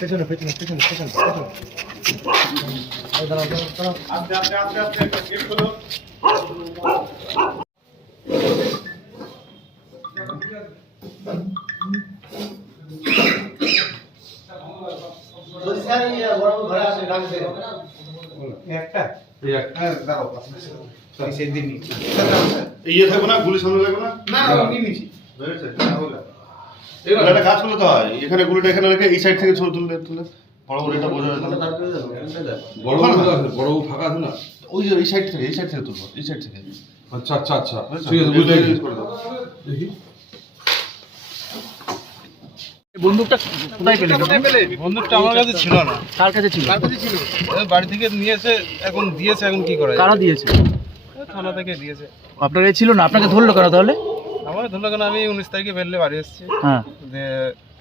পেছনে পেছনে পেছনে পেছনে আস্তে আস্তে আস্তে আস্তে গেট খোলো। ইয়ে থাকবে না, গুলি সামনে লাগবে না। একটা কাজ করলে তো হয়, এখানে গুলিটা এখানে রেখে এই সাইড থেকে ছোট তুললে তুলে বড় গুলিটা বোঝা যায়। বড় ফাঁকা আছে না, ওই যে এই সাইড থেকে তুলবো, এই সাইড থেকে। আচ্ছা আচ্ছা আচ্ছা ঠিক আছে, বুঝতে পেরেছি। দেখি বন্দুকটা কোথায় পেলে? বন্দুকটা আমার কাছে ছিল না। কার কাছে ছিল? বাড়ি থেকে নিয়েছে, এখন দিয়েছে, এখন কি করা যায়? কারা দিয়েছে? থানা থেকে দিয়েছে। আপনার কাছে ছিল না, আপনাকে ধরলো কেন তাহলে? আমার ধরলো কেন, আমি 19 তারিখে বেরলে বাড়ি এসেছি। হ্যাঁ, যে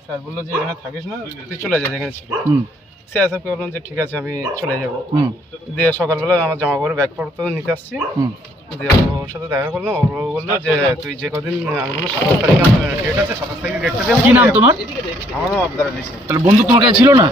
স্যার বললো যে এখানে থাকিস না, তুই চলে যা যেখানে ছিল। সে সাহেবকে বললাম যে ঠিক আছে আমি চলে যাবো। দিয়ে সকালবেলা আমার জামা কাপড় ব্যাগপত্র নিতে আসছি। দিয়ে ওর সাথে দেখা করলাম, ও বললো যে তুই যে কদিন, আমি বললো 27 তারিখে আমার ডেট আছে, 27 তারিখে ডেটটা দিয়ে। কি নাম তোমার? আমার নাম আবদার আলী। তাহলে বন্দুক তোমার কাছে ছিল না?